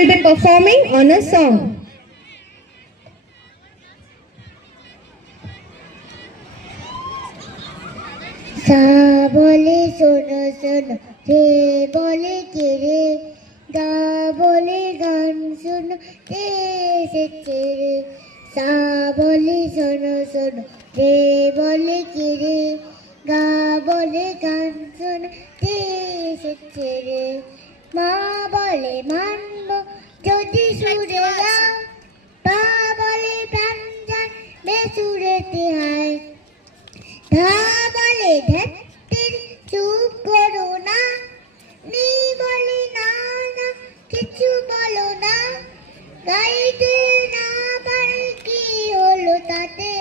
will be performing on a song. सा बोले सुनो सुनो रे बोले के रे गा बोले गान सुनो रे सच्चे रे सा बोले सुनो सुनो रे बोले के रे गा बोले गान सुनो रे सच्चे रे माँ बोले मानबो যদি সুরে গাও পা বলে প্রাণ যায় বেসুরেতে হায় ধা বলে ধত্তের চুপ করো না নি বলে না না কিছু বলো না গাইতে না পারে কি হলো তাতে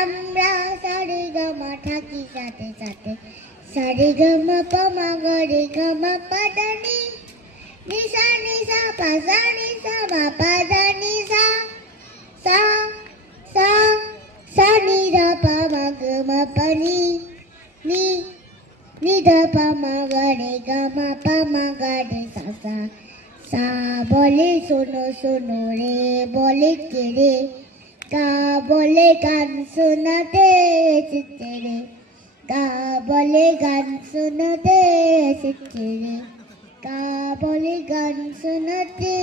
আমরা সারে গামা থাকি সাথে সাথে সারে গামা পামা গরে গামা পাদানি নিসা নিসা পাসা নিসা মা পাদানি সা সা সা sa ni da pa ma ga ma pa ni da pa ma ga re ga ma pa ma ga re sa sa sa bole suno suno re bole ke re ga bole gan sunate chitte re ga bole gan sunate chitte re ga bole gan sunate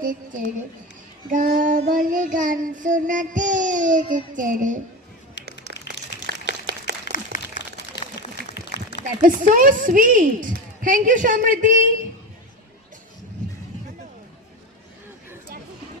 chitte re ga bole gan sunate chitte re. That was so sweet. Thank you, Shamriddhi.